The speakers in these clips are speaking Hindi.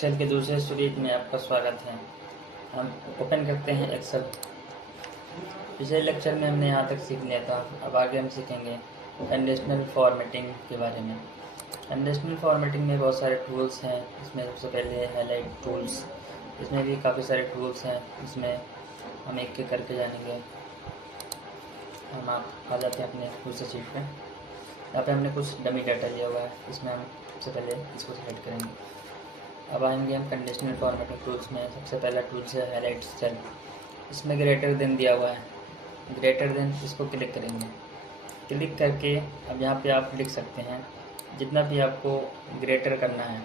एक्सेल के दूसरे सीरीज में आपका स्वागत है। हम ओपन करते हैं एक्सेल। पिछले लेक्चर में हमने यहाँ तक सीख लिया था। अब आगे हम सीखेंगे कंडीशनल फॉर्मेटिंग के बारे में। कंडीशनल फॉर्मेटिंग में बहुत सारे टूल्स हैं। इसमें सबसे पहले है हाईलाइट टूल्स। इसमें भी काफ़ी सारे टूल्स हैं। इसमें हम एक एक करके जानेंगे। हम आ जाते हैं अपने दूसरे शीट पे। यहाँ पे हमने कुछ डमी डाटा लिया हुआ है। इसमें हम सबसे पहले इसको सेलेक्ट करेंगे। अब आएंगे हम कंडीशनल फॉर्मेटिंग टूल्स में। सबसे पहला टूल्स है हाईलाइट सेल। इसमें ग्रेटर देन दिया हुआ है। ग्रेटर देन इसको क्लिक करेंगे। क्लिक करके अब यहाँ पे आप लिख सकते हैं जितना भी आपको ग्रेटर करना है।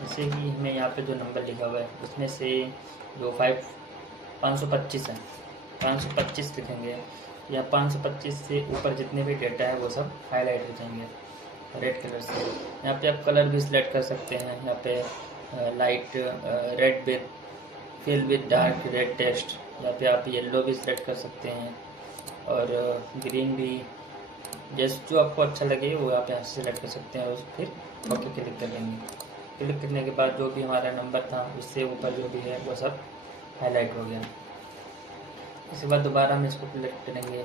जैसे कि हमें यहाँ पे जो नंबर लिखा हुआ है उसमें से जो 525 है, 525 लिखेंगे। या 525 से ऊपर जितने भी डेटा है वो सब हाईलाइट हो जाएंगे रेड कलर से। यहाँ पे आप कलर भी सिलेक्ट कर सकते हैं। यहाँ पे light red with fill with dark red text. यहाँ पे आप येलो भी सिलेक्ट कर सकते हैं और ग्रीन भी। जैसे जो आपको अच्छा लगे वो आप यहाँ से सिलेक्ट कर सकते हैं और फिर ओके क्लिक कर लेंगे। क्लिक करने के बाद जो भी हमारा नंबर था उससे ऊपर जो भी है वो सब हाईलाइट हो गया। इसके बाद दोबारा हम इसको क्लिक करेंगे।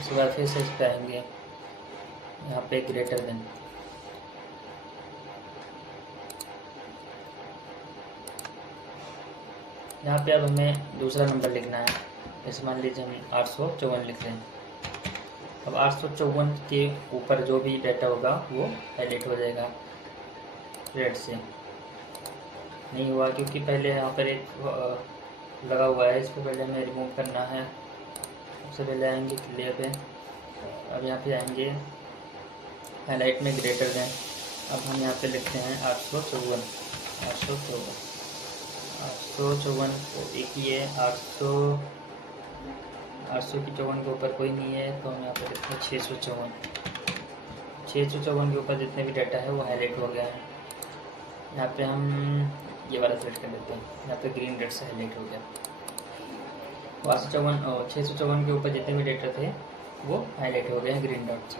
उसके बाद फिर से इस पर आएंगे। यहाँ पे ग्रेटर देन, यहाँ पे अब हमें दूसरा नंबर लिखना है। जैसे मान लीजिए हम 854 लिख रहे हैं। अब 854 के ऊपर जो भी डाटा होगा वो हाईलाइट हो जाएगा रेड से। नहीं हुआ क्योंकि पहले यहाँ पर एक लगा हुआ है, इसको पहले हमें रिमूव करना है। सबसे पहले आएंगे क्लियर पे। अब यहाँ पे आएंगे हाईलाइट में ग्रेटर देन। अब हम यहाँ पे लिखते हैं 854 को एक ही है। 800 की 54 के ऊपर कोई नहीं है तो हम यहाँ पे लिखते हैं 654 के ऊपर जितने भी डाटा है वो हाईलाइट हो गया है। यहाँ पे हम ये वाला सेलेक्ट कर लेते हैं। यहाँ पे ग्रीन रेड से हाईलाइट हो गया। 654 के ऊपर जितने भी डेटा थे वो हाईलाइट हो गए हैं ग्रीन डॉट से।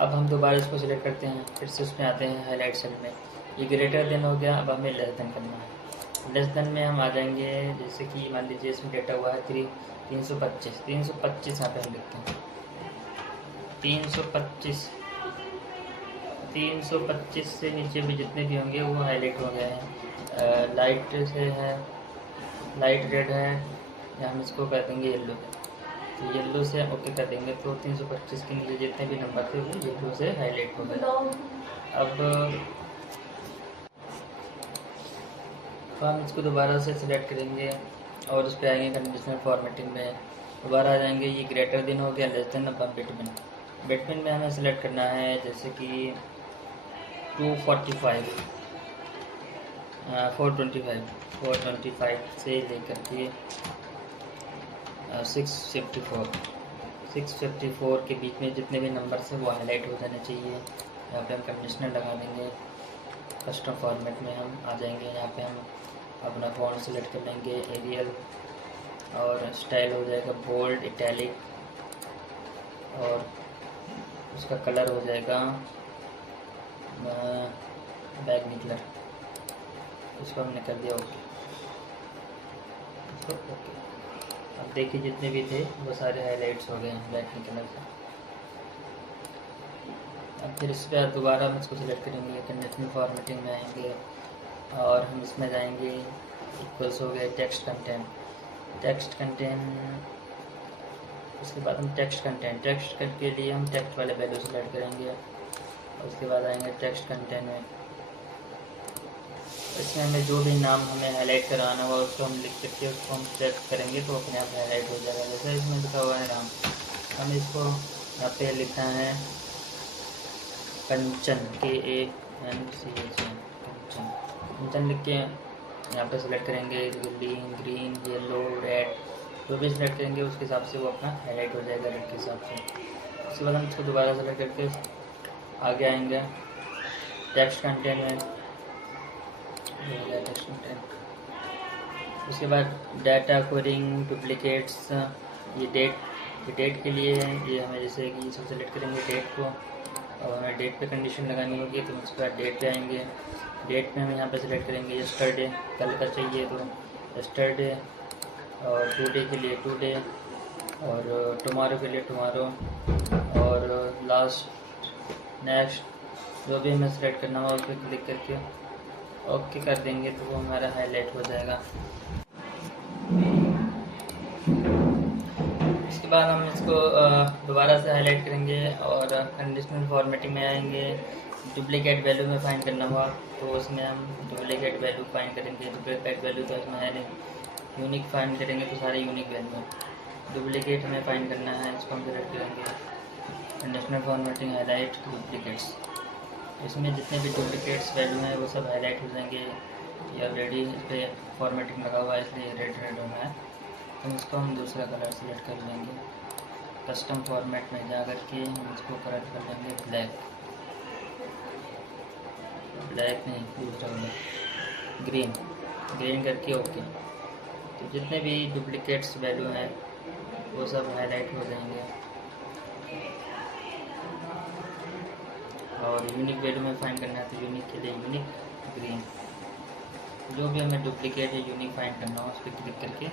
अब हम दोबारा इसको सिलेक्ट करते हैं। फिर से उसमें आते हैं हाईलाइट सेल में। ये ग्रेटर देन हो गया। अब हमें लेस देन करना है। लेस देन में हम आ जाएंगे। जैसे कि मान लीजिए इसमें डेटा हुआ है 325 यहाँ पे हम लिखते हैं 325 से नीचे भी जितने भी होंगे वो हाईलाइट हो गए हैं। लाइट से है, लाइट रेड है, या हम इसको कर देंगे येलो। तो येलो से ओके कर देंगे तो 325 के नीचे जितने भी नंबर थे वो येलो से हाईलाइट हो गए। अब तो हम इसको दोबारा से सिलेक्ट करेंगे और उस पर आएंगे कंडीशनल फॉर्मेटिंग में। दोबारा आ जाएंगे। ये ग्रेटर देन हो गया, लेस देन। अब हम बिटवीन में हमें सिलेक्ट करना है। जैसे कि 245 425 से लेकर के 654 के बीच में जितने भी नंबर से वो हाईलाइट हो जाने चाहिए। यहाँ पे हम कंडीशनल लगा देंगे। कस्टम फॉर्मेट में हम आ जाएंगे। यहाँ पे हम अपना फॉन्ट सेलेक्ट कर लेंगे एरियल और स्टाइल हो जाएगा बोल्ड इटैलिक और उसका कलर हो जाएगा बैगनी कलर। इसको हमने कर दिया ओके। अब देखिए जितने भी थे वो सारे हाईलाइट्स हो गए हैं बैगनी कलर से। अब फिर इस पर दोबारा हम इसको सिलेक्ट करेंगे। कंडीशनल फॉर्मेटिंग में आएंगे और हम इसमें जाएंगे इक्वल्स हो गए टेक्स्ट कंटेंट। उसके बाद हम टेक्स्ट के लिए हम टेक्स्ट वाले वैल्यू सेलेक्ट करेंगे। और उसके बाद आएंगे टेक्स्ट कंटेंट में। इसमें हमें जो भी नाम हमें हाईलाइट कराना होगा उसको हम लिख करके उसको हम सेलेक्ट करेंगे तो अपने आप हाईलाइट हो जाएगा। जैसे इसमें लिखा हुआ है नाम, हम इसको यहाँ पे लिखना है कंचन कंचन लिख के यहाँ पे सेलेक्ट करेंगे। ग्रीन येलो रेड जो भी सिलेक्ट करेंगे उसके हिसाब से वो अपना हाईलाइट हो जाएगा रेड के हिसाब से। उसके बाद हम इसको दोबारा सेलेक्ट करके आगे आएंगे टेक्स्ट कंटेंट में। टेक्स्ट कंटेंट उसके बाद डाटा कोडिंग डुप्लीकेट्स। ये डेट के लिए है। ये हमें जैसे कि इसको सेलेक्ट करेंगे डेट को और हमें डेट पे कंडीशन लगानी होगी तो उसके बाद डेट पे आएंगे। डेट में हम यहाँ पे सिलेक्ट करेंगे यस्टरडे, कल का चाहिए तो यस्टरडे, और टुडे के लिए टुडे, और टुमारो के लिए टुमारो, और लास्ट नेक्स्ट जो भी हमें सेलेक्ट करना होगा उस पर क्लिक करके ओके कर देंगे तो वो हमारा हाईलाइट हो जाएगा। इसके बाद हम इसको दोबारा से हाईलाइट करेंगे और कंडीशनल फॉर्मेटिंग में आएंगे। डुप्लीकेट वैल्यू में फाइंड करना हुआ तो उसमें हम डुप्लीकेट वैल्यू फाइंड करेंगे। डुप्लीकेट वैल्यू तो इसमें है नहीं, यूनिक फाइंड करेंगे तो सारे यूनिक वैल्यू है। डुप्लीकेट हमें फाइंड करना है, इसको हम सेलेक्ट करेंगे कंडीशनल फॉर्मेटिंग हाईलाइट डुप्लीकेट्स। इसमें जितने भी डुप्लीकेट्स वैल्यू हैं वो सब हाईलाइट हो जाएंगे। ये ऑलरेडी इस पर फॉर्मेटिंग लगा हुआ है इसलिए रेड रेड होना है, तो इसको हम दूसरा कलर सेलेक्ट कर लेंगे। कस्टम फॉर्मेट में जा कर के हम इसको कलर कर लेंगे ब्लैक, ब्लैक नहीं दूसरा कलर ग्रीन, ग्रीन करके ओके। तो जितने भी डुप्लीकेट्स वैल्यू हैं वो सब हाईलाइट हो जाएंगे। और यूनिक वैल्यू में फाइंड करना है तो यूनिक के लिए यूनिक ग्रीन, जो भी हमें डुप्लीकेट या यूनिक फाइंड करना हो उस पर क्लिक करके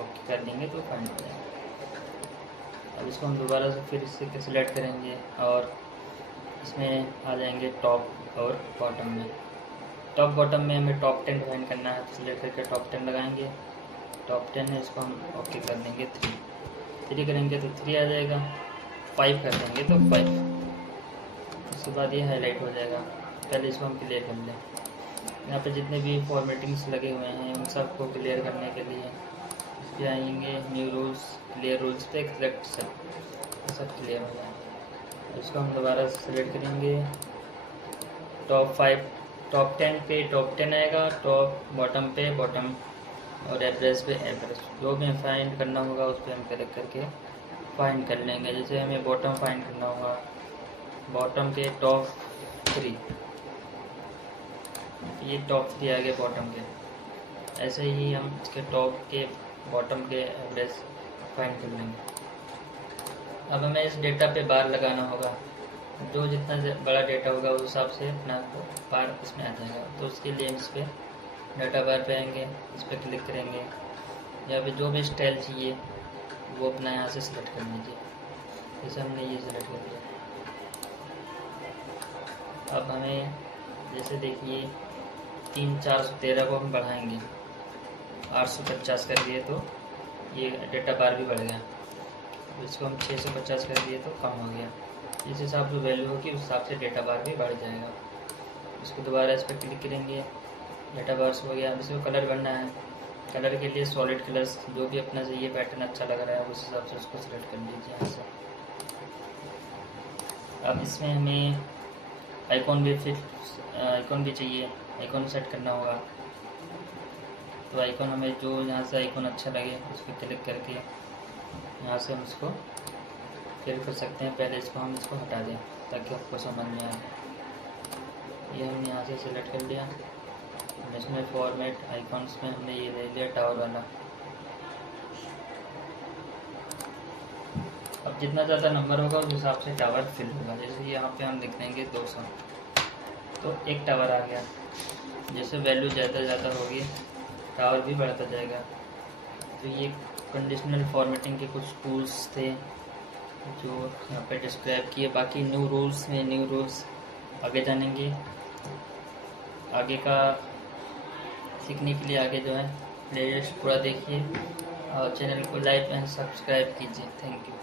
ओके कर देंगे तो फाइंड हो जाएगा। अब इसको हम दोबारा से फिर इससे सिलेक्ट करेंगे और इसमें आ जाएंगे टॉप और बॉटम में। टॉप बॉटम में हमें टॉप 10 फाइंड करना है तो सिलेक्ट करके टॉप 10 लगाएंगे। टॉप 10 है इसको हम ओके कर देंगे 3 करेंगे तो 3 आ जाएगा, 5 कर देंगे तो 5। उसके बाद ये हाईलाइट हो जाएगा। पहले इसको हम क्लियर कर लें। यहाँ पे जितने भी फॉर्मेटिंग्स लगे हुए हैं उन सबको क्लियर करने के लिए इस पर आएंगे न्यू रूल्स, क्लियर रूल्स पे सिलेक्ट सब क्लियर हो जाएगा। इसको हम दोबारा सेलेक्ट करेंगे। टॉप 5 टॉप 10 पे टॉप 10 आएगा, टॉप बॉटम पे बॉटम, और एवरेज पे एवरेज। जो भी फाइंड करना होगा उस पर हम क्लिक करके फाइंड कर लेंगे। जैसे हमें बॉटम फाइंड करना होगा, बॉटम के टॉप 3, ये टॉप 3 आ गए बॉटम के। ऐसे ही हम इसके टॉप के बॉटम के एवरेज फाइंड कर लेंगे। अब हमें इस डेटा पे बार लगाना होगा, जो जितना बड़ा डेटा होगा उस हिसाब से अपना बार इसमें आ जाएगा। तो उसके लिए हम इस पर डाटा बार पे आएंगे, इस पर क्लिक करेंगे। यहाँ पे जो भी स्टाइल चाहिए वो अपना यहाँ से सिलेक्ट कर लीजिए। जैसे हमने ये सिलेक्ट कर लिया। अब हमें जैसे देखिए 3,413 को हम बढ़ाएंगे, 850 कर दिए तो ये डेटा बार भी बढ़ गया। इसको हम 650 कर दिए तो कम हो गया। जिस हिसाब से वैल्यू होगी उस हिसाब से डेटा बार भी बढ़ जाएगा। इसको दोबारा इस पर क्लिक करेंगे, डेटा बार्स हो गया। अब इसको कलर करना है, कलर के लिए सॉलिड कलर्स जो भी अपना चाहिए पैटर्न अच्छा लग रहा है उस हिसाब से उसको सिलेक्ट कर लीजिए यहाँ से। अब इसमें हमें आइकॉन भी चाहिए, आइकॉन सेट करना होगा। तो आइकॉन हमें जो यहाँ से आइकॉन अच्छा लगे उस पर क्लिक करके यहाँ से हम इसको क्लिक कर सकते हैं। पहले हम इसको हटा दें ताकि आपको समझ में आए। ये हमने यहाँ से सिलेक्ट कर लिया। नेशनल फॉर्मेट आइकॉन्स में हमने ये ले लिया टावर वाला। अब जितना ज़्यादा नंबर होगा उस हिसाब से टावर फिल होगा। जैसे यहाँ पे हम लिख देंगे 200 तो एक टावर आ गया। जैसे वैल्यू ज़्यादा होगी टावर भी बढ़ता जाएगा। तो ये कंडीशनल फॉर्मेटिंग के कुछ टूल्स थे जो यहाँ पे डिस्क्राइब किए। बाकी न्यू रूल्स आगे जानेंगे। आगे का सीखने के लिए आगे जो है प्लेलिस्ट पूरा देखिए और चैनल को लाइक एंड सब्सक्राइब कीजिए। Thank you.